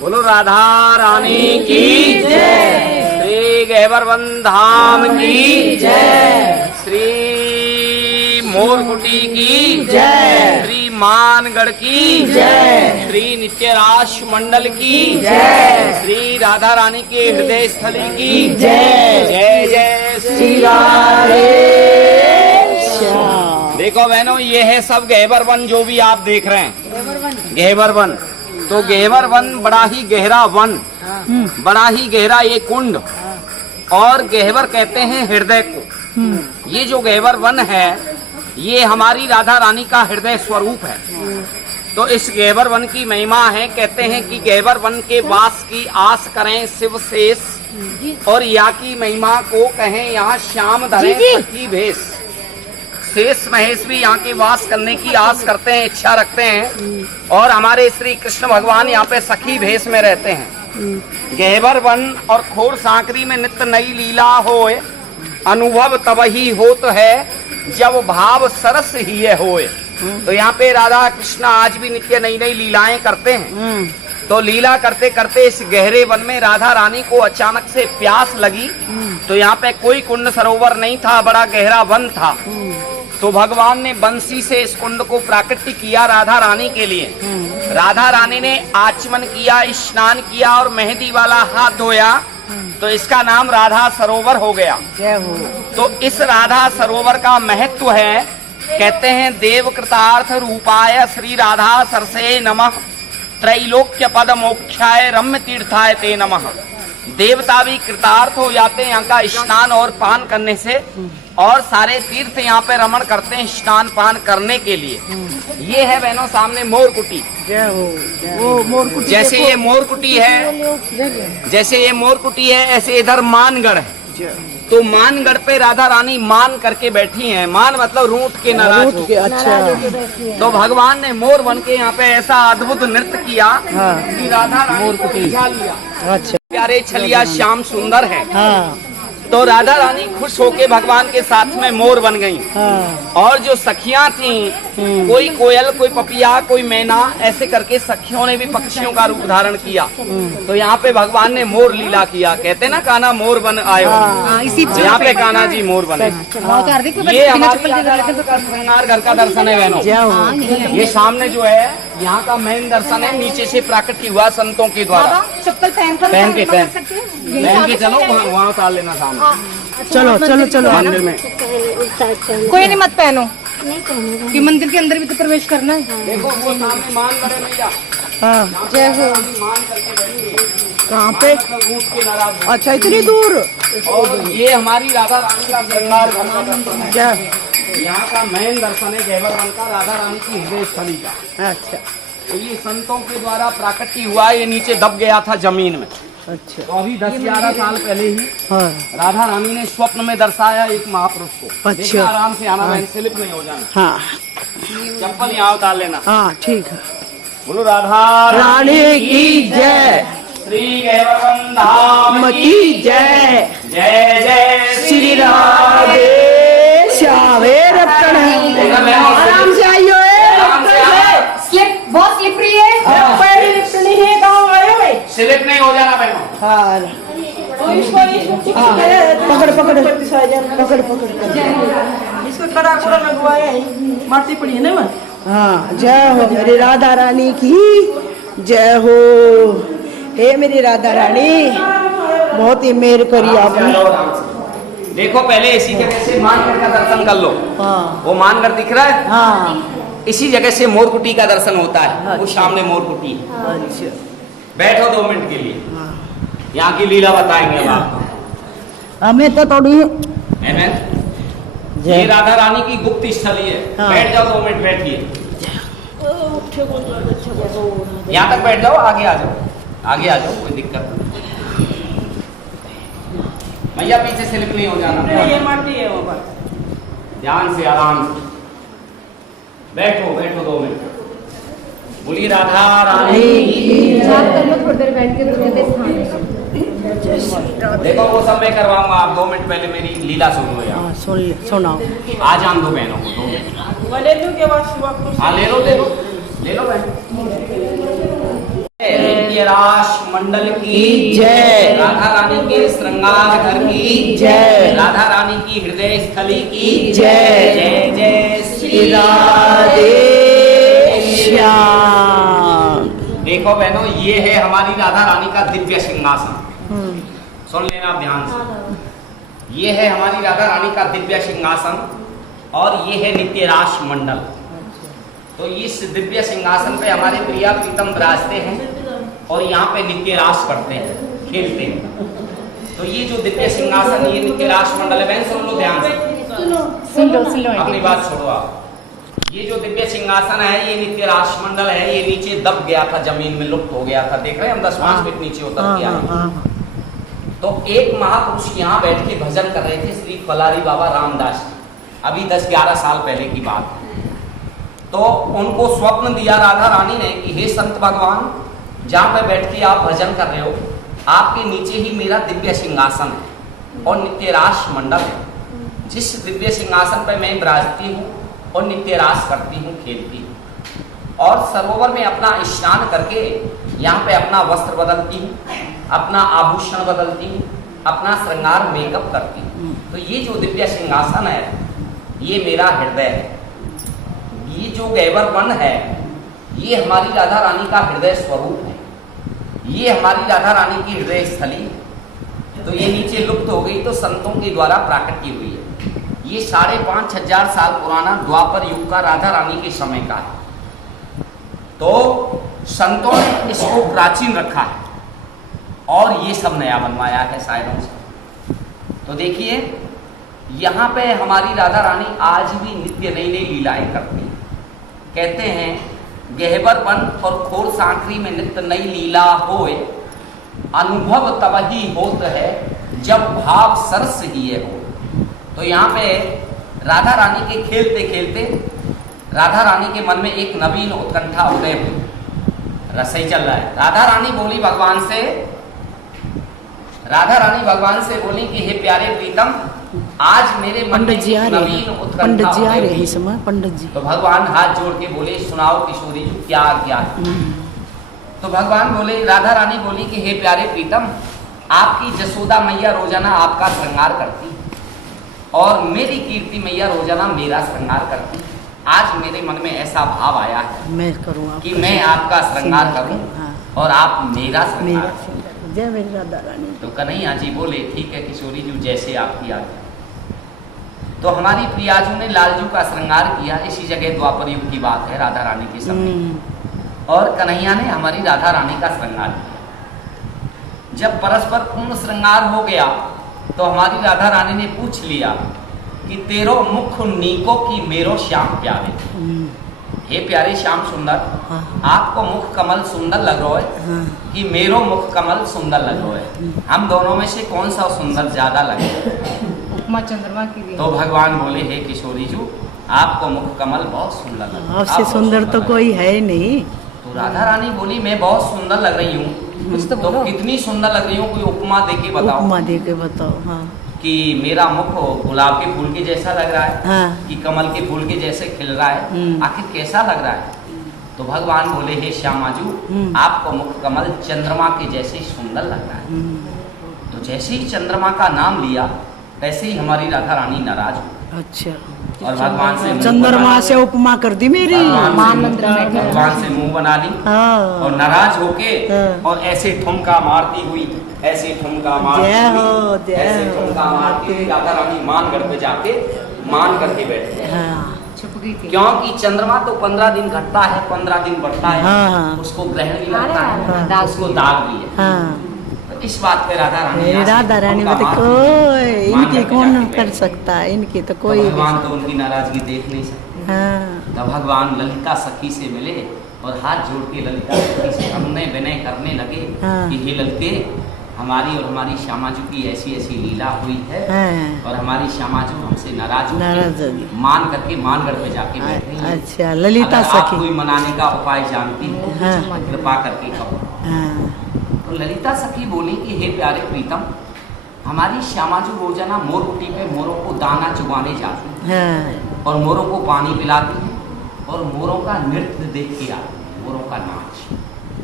बोलो राधा रानी की जय। श्री गहबरवन धाम की जय। श्री मोरकुटी की जय। श्री मानगढ़ की जय। श्री नित्यराश मंडल की जय। श्री राधा रानी के हृदय स्थली की जय। जय जय श्री राधे। देखो बहनों, ये है सब गहबर वन जो भी आप देख रहे हैं, गहबर वन। तो गहबर वन बड़ा ही गहरा वन, बड़ा ही गहरा ये कुंड, और गहबर कहते हैं हृदय को। ये जो गहबर वन है ये हमारी राधा रानी का हृदय स्वरूप है। तो इस गहबर वन की महिमा है। कहते हैं कि गहबर वन के वास की आस करें शिव शेष, और यहाँ की महिमा को कहें यहाँ श्याम धरे सखी भेष। शेष महेश भी यहाँ के वास करने की आस करते हैं, इच्छा रखते हैं, और हमारे श्री कृष्ण भगवान यहाँ पे सखी भेष में रहते हैं। गहबर वन और खोर सांकरी में नित्य नई लीला होए, अनुभव तब ही होत है जब भाव सरस ही होए। तो यहाँ पे राधा कृष्ण आज भी नित्य नई नई लीलाएं करते हैं। तो लीला करते करते इस गहरे वन में राधा रानी को अचानक से प्यास लगी। तो यहाँ पे कोई कुंड सरोवर नहीं था, बड़ा गहरा वन था। तो भगवान ने बंसी से इस कुंड को प्राकृतिक किया राधा रानी के लिए। राधा रानी ने आचमन किया, स्नान किया और मेहंदी वाला हाथ धोया, तो इसका नाम राधा सरोवर हो गया। तो इस राधा सरोवर का महत्व है, कहते हैं देव कृतार्थ रूपाय श्री राधा सरसे नमः, त्रैलोक्य पद मोक्षाय रम्य तीर्थाय ते नमः। देवता भी कृतार्थ हो जाते हैं यहाँ का स्नान और पान करने से, और सारे तीर्थ यहाँ पे रमण करते हैं स्नान पान करने के लिए। ये है बहनों सामने मोरकुटी। जैसे ये मोरकुटी है, जैसे ये मोरकुटी है, ऐसे इधर मानगढ़ है। तो मानगढ़ पे राधा रानी मान करके बैठी हैं। मान मतलब रूठ के, नाराज हो के। अच्छा। तो भगवान ने मोर बन के यहाँ पे ऐसा अद्भुत नृत्य किया कि राधा रानी को रिझा लिया। अच्छा। प्यारे छलिया श्याम सुंदर है। तो राधा रानी खुश होके भगवान के साथ में मोर बन गई। और जो सखियां थीं, कोई कोयल, कोई पपिया, कोई मैना, ऐसे करके सखियों ने भी पक्षियों का रूप धारण किया। तो यहाँ पे भगवान ने मोर लीला किया। कहते ना कान्हा मोर बन आयो, यहाँ पे कान्हा जी मोर बने। ये हमारे घर का दर्शन है बहनों। ये सामने जो है यहाँ का मेन दर्शन है, नीचे से प्राकृतिक हुआ संतों के द्वारा। चप्पल पहन के चलो, वहाँ उतार लेना सामने। चलो चलो चलो मंदिर में कोई नहीं, मत पहनो कि मंदिर के अंदर भी तो प्रवेश करना है। देखो वो सामने मान बड़े भैया। हाँ जय हो। कहाँ पे? अच्छा, इतनी दूर। और ये हमारी राधा रानी का श्रृंगार क्या यहाँ का मेन दर्शन है गहबर वन का, राधा रानी की हृदय स्थली का। अच्छा। तो ये संतों के द्वारा प्राकृतिक हुआ, ये नीचे दब गया था जमीन में। अच्छा। तो अभी 10-11 साल पहले ही राधा रानी ने स्वप्न में दर्शाया एक महापुरुष को। अच्छा। आराम से आना, बहन स्लिप नहीं हो जाना। हाँ। चप्पल यहाँ उतार लेना। हाँ ठीक है। बोलो राधा रानी की जय। श्री गहबर धाम की जय। जय जय श्री राधे श्यामे रतन। आराम से आइयो, स्लिप बहुत स्लिपरी है। स्लिप नहीं हो जाना बहनों। हाँ पकड़ पकड़ पकड़ पकड़ इसको खड़ा करो, लगवाए माटी पड़ी है ना। हाँ जय हो मेरी राधा रानी की जय हो। हे मेरी राधा रानी, बहुत ही मेहर करी आपने। देखो पहले इसी जगह से मानगढ़ का दर्शन कर लो। हाँ। वो मानगढ़ दिख रहा है। हाँ। इसी जगह से मोरकुटी का दर्शन होता है। अच्छा। वो सामने मोरकुटी। अच्छा। बैठो 2 मिनट के लिए। हाँ। यहाँ की लीला बताएंगे हम आपको। हमें तो थोड़ी ये राधा रानी की गुप्त स्थली है। हाँ। बैठ जाओ 2 मिनट, बैठिए। यहाँ तक बैठ जाओ, आगे आ जाओ, आगे आ जाओ, कोई दिक्कत नहीं। भैया पीछे स्लिप नहीं हो जाना। ये माटी है वो बात। ध्यान से आराम से बैठो, बैठो 2 मिनट। बोलिए राधा रानी की जय। थोड़ी देर बैठ के देखो वो सब मैं करवाऊंगा, आप 2 मिनट पहले मेरी लीला सुनो यार। सुनाओ। आ जान दो बहनों को 2 मिनट। ले लो के बाद सुबह। हाँ ले लो, ले लो, ले लो बहन। नित्य रास मंडल की जय। राधा रानी के श्रृंगार घर की जय। राधा रानी की हृदय स्थली की जय। जय जय श्री राधे श्याम। देखो बहनों, ये है हमारी राधा रानी का दिव्य सिंहासन। सुन लेना ध्यान से, ये है हमारी राधा रानी का दिव्य सिंहासन और ये है नित्य रास मंडल। तो इस दिव्य सिंहासन पे हमारे प्रिया प्रीतम विराजते हैं और यहाँ पे नित्य रास करते हैं, खेलते हैं। तो ये जो दिव्य सिंहासन, ये नित्य रास मंडल है। बहन सुन लो ध्यान से, सुन लो अपनी बात छोड़ो आप। ये जो दिव्य सिंहासन है, ये नित्य रास मंडल है। ये नीचे दब गया था, जमीन में लुप्त हो गया था। देख रहे हैं हम 10-5 फीट नीचे उतर गया। तो एक महापुरुष यहाँ बैठ के भजन कर रहे थे, श्री फलारी बाबा रामदास। अभी 10-11 साल पहले की बात है। तो उनको स्वप्न दिया राधा रानी ने कि हे संत भगवान, जहाँ पे बैठ के आप भजन कर रहे हो, आपके नीचे ही मेरा दिव्य सिंहासन है और नित्य रास मंडल है। जिस दिव्य सिंहासन पर मैं विराजती हूँ और नित्य रास करती हूँ, खेलती हूँ और सरोवर में अपना स्नान करके यहाँ पे अपना वस्त्र बदलती हूँ, अपना आभूषण बदलती हूँ, अपना श्रृंगार मेकअप करती हूँ। तो ये जो दिव्य सिंहासन है, ये मेरा हृदय है। ये जो गैबर वन है, ये हमारी राधा रानी का हृदय स्वरूप है। ये हमारी राधा रानी की हृदय स्थली है। तो ये नीचे लुप्त हो गई, तो संतों के द्वारा प्राकट की हुई है। ये 5,500 साल पुराना द्वापर युग का राधा रानी के समय का है। तो संतों ने इसको प्राचीन रखा है और ये सब नया बनवाया है शायरों से। तो देखिए, यहाँ पे हमारी राधा रानी आज भी नित्य नई नई लीलाएं करती हैं। कहते हैं, गहबर वन और खोर सांकरी में नित्य नई लीला होए, अनुभव तब ही होत है जब भाव सरस ही हो। तो यहाँ पे राधा रानी के खेलते खेलते राधा रानी के मन में एक नवीन उत्कंठा उदय हुई। रसई चल रहा है। राधा रानी भगवान से बोली कि हे प्यारे प्रीतम, आज मेरे मन में एक नवीन उत्कंठा उदय हुई। पंडित जी तो भगवान हाथ जोड़ के बोले, सुनाओ किशोरी जी, क्या क्या है? तो भगवान बोले, राधा रानी बोली कि हे प्यारे प्रीतम, आपकी जसोदा मैया रोजाना आपका श्रृंगार करती और मेरी कीर्ति मैया रोजाना मेरा श्रृंगार करती। आज मेरे मन में ऐसा भाव आया है मैं करूँ कि मैं आपका श्रृंगार करूं और आप मेरा श्रृंगार। जय मेरी राधा रानी। तो कन्हैया जी बोले, ठीक है किशोरी जी, जैसे आपकी आज्ञा। तो हमारी प्रियाजू ने लालजू का श्रृंगार किया। इसी जगह द्वापर युग की बात है, राधा रानी के समय। और कन्हैया ने हमारी राधा रानी का श्रृंगार किया। जब परस्पर पूर्ण श्रृंगार हो गया तो हमारी राधा रानी ने पूछ लिया कि तेरो मुख नीको की मेरो श्याम प्यारे। हे प्यारे श्याम सुंदर, आपको मुख कमल सुंदर लग रहा है कि मेरो मुख कमल सुंदर लग रहा है? हम दोनों में से कौन सा सुंदर ज्यादा लगे? उपमा चंद्रमा की। तो भगवान बोले, हे किशोरी जी, आपको मुख कमल बहुत सुंदर लग रहा है। आपसे सुंदर तो कोई है नहीं। तो राधा रानी बोली, मैं बहुत सुंदर लग रही हूँ। तो कितनी सुंदर लग रही हूँ, कोई उपमा दे के बताओ। उपमा दे के बताओ। हाँ। कि मेरा मुख गुलाब के फूल के जैसा लग रहा है, हाँ। कि कमल के फूल के जैसे खिल रहा है, आखिर कैसा लग रहा है? तो भगवान बोले, हे श्यामाजू, आपको मुख कमल चंद्रमा के जैसे सुंदर लग रहा है। तो जैसे ही चंद्रमा का नाम लिया, तैसे ही हमारी राधा रानी नाराज हुई। अच्छा। और भगवान से चंद्रमा से उपमा कर दी मेरी। भगवान से मुंह बना ली और नाराज होके और ऐसे ठुमका मारती हुई, ऐसे ठुमका मारती, ऐसे ठुमका मारती हुई राधा रानी मानगढ़ पे जाके मान करके बैठ गई। क्योंकि चंद्रमा तो 15 दिन घटता है, 15 दिन बढ़ता है, उसको ग्रहण भी लगता है, उसको दाग भी है। तो इस बात पे राधा रानी कोई इनकी कौन कर सकता है, इनकी तो कोई। भगवान तो उनकी नाराजगी देख नहीं सकते। तो भगवान ललिता सखी से मिले और हाथ जोड़ के ललिता सखी से हमने विनय करने लगे कि हे ललिते, हमारी और हमारी श्यामाजू की ऐसी ऐसी लीला हुई है और हमारी श्यामाजू हमसे नाराज होगी, मान करके मानगढ़ पे जाके बैठ गई। अच्छा, ललिता सखी कोई मनाने का उपाय जानती हो, कृपा करके कहो। तो ललिता सखी बोली कि हे प्यारे प्रीतम, हमारी श्यामाजू रोजाना मोर कुटी पे मोरों को दाना चुगाने जाती है और मोरों को पानी पिलाती है और मोरों का नृत्य देख के आती है, मोरों का नाच।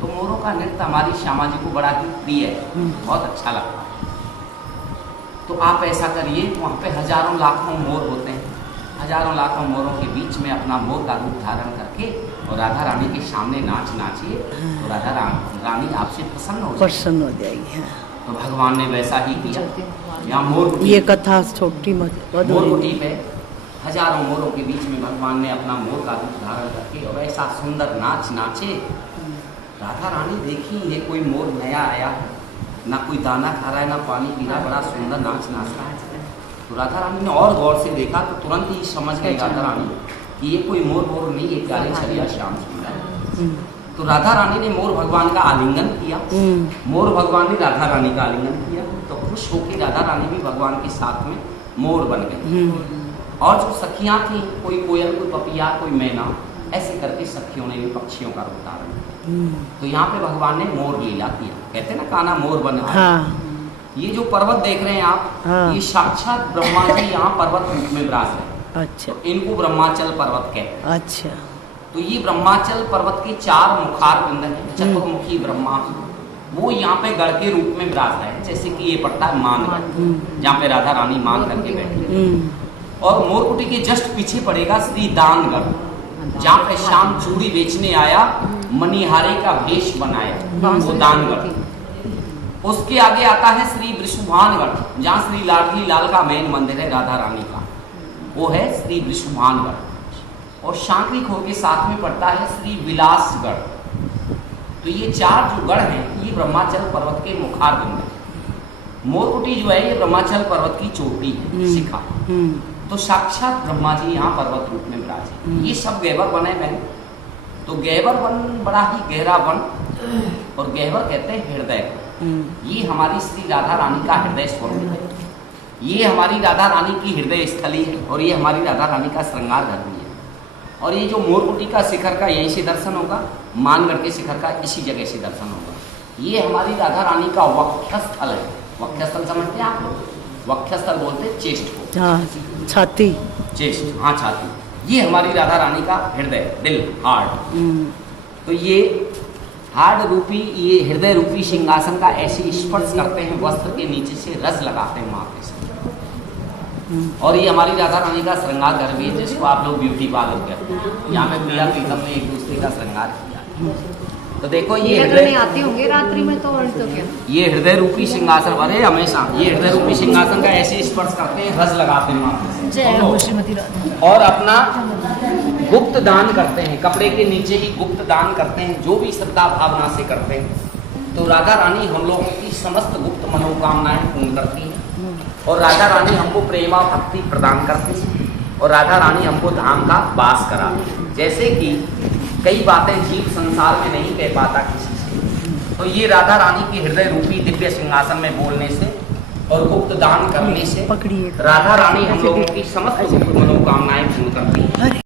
तो मोरों का नृत्य हमारी श्यामा जी को बड़ा ही प्रिय है, बहुत अच्छा लगता है। तो आप ऐसा करिए, वहाँ पे हजारों लाखों मोर होते हैं, हजारों लाखों मोरों के बीच में अपना मोर का रूप धारण करके और राधा रानी के सामने नाच नाचिए, तो राधा रानी आपसे प्रसन्न हो जाएगी। हाँ। तो भगवान ने वैसा ही किया। यहाँ मोर ये कथा छोटी मोर कुटी पे हजारों मोरों के बीच में भगवान ने अपना मोर का रूप धारण करके और ऐसा सुंदर नाच नाचे। राधा रानी देखी ये कोई मोर नया आया है, ना कोई दाना खा रहा है ना पानी पी रहा, बड़ा सुंदर नाच नाच रहा है। तो राधा रानी ने और गौर से देखा तो तुरंत ही समझ गई राधा रानी कि ये कोई मोर नहीं, ये प्यारे छलिया श्याम सुंदर है। तो राधा रानी ने मोर भगवान का आलिंगन किया, मोर भगवान ने राधा रानी का आलिंगन किया। तो खुश होकर राधा रानी भी भगवान के साथ में मोर बन गई। और जो सखियां थी, कोई कोयल, कोई पपिया, कोई मैना, ऐसे करके सखियों ने भी पक्षियों का रूप धारण किया। तो यहाँ पे भगवान ने मोर लीला किया। कहते हैं ना, कान्हा मोर बना। हाँ। ये जो पर्वत देख रहे हैं आप, हाँ। ये साक्षात ब्रह्मा जी यहाँ पर्वत रूप में विराज है। अच्छा। तो इनको ब्रह्माचल पर्वत कहते हैं। अच्छा। तो ये ब्रह्माचल पर्वत के 4 मुखार पिंड हैं, चतुर्मुखी ब्रह्मा, वो यहाँ पे गढ़ के रूप में विराज है। जैसे कि ये पड़ता है मानगढ़, जहाँ पे राधा रानी मान करके बैठी। और मोरकुटी के जस्ट पीछे पड़ेगा श्री दानगढ़, जहाँ पे शाम चूड़ी बेचने आया, मनिहारे का वेश बनाया, वो दानगढ़। उसके आगे आता है श्री वृषभानगढ़, जहाँ श्री लाडली लाल का मेन मंदिर है राधा रानी का, वो है श्री वृषभानगढ़। और शांकरी खोर के साथ में पड़ता है श्री विलासगढ़। तो ये 4 जो गढ़ हैं, ये ब्रह्माचल पर्वत के मुखार बिंदु हैं। मोरकुटी जो है ये ब्रह्माचल पर्वत की चोटी है, शिखा। तो साक्षात ब्रह्मा जी यहाँ पर्वत रूप में विराजे। ये सब गहवर वन है बहन। तो गहवर वन बड़ा ही गहरा वन, और गहवर कहते हैं हृदय। ये हमारी श्री राधा रानी का हृदय स्वरूप है, ये हमारी राधा रानी की हृदय स्थली है, और ये हमारी राधा रानी का श्रृंगार घर भी है। और ये जो मोरकुटी का शिखर का यहीं से दर्शन होगा, मानगढ़ के शिखर का इसी जगह से दर्शन होगा। ये हमारी राधा रानी का वक्षस्थल है। वक्षस्थल समझते हैं आप लोग? वक्षस्थल बोलते हैं चेस्ट को। हाँ, छाती, चेस्ट, हाँ छाती। ये हमारी राधा रानी का हृदय, दिल, हार्ट। तो ये हार्ट रूपी, ये हृदय रूपी सिंहासन का ऐसे स्पर्श करते हैं, वस्त्र के नीचे से रस लगाते हैं माथे से। और ये हमारी राधा रानी का श्रृंगार घर भी है, जिसको आप लोग ब्यूटी पार्लर कहते हैं। यहाँ पे प्रिया प्रीतम ने एक दूसरे का श्रृंगार किया। तो देखो ये हृदय आती होंगे रात्रि में, तो और तो क्या, ये हृदय रूपी सिंहासन भरे हमेशा, ये हृदय रूपी सिंहासन का ऐसे स्पर्श करते हैं, रस लगाते हैं माथे से, श्रीमती राधा। और अपना गुप्त दान करते हैं, कपड़े के नीचे ही गुप्त दान करते हैं, जो भी श्रद्धा भावना से करते हैं। तो राधा रानी हम लोगों की समस्त गुप्त मनोकामनाएं पूर्ण करती हैं, और राधा रानी हमको प्रेमा भक्ति प्रदान करती है, और राधा रानी हमको धाम का वास कराती है। जैसे कि कई बातें जीव संसार में नहीं कह पाता किसी से, तो ये राधा रानी की हृदय रूपी दिव्य सिंहासन में बोलने से और गुप्त दान करने से राधा रानी हम लोगों की समस्त गुप्त मनोकामनाएं पूर्ण करती है।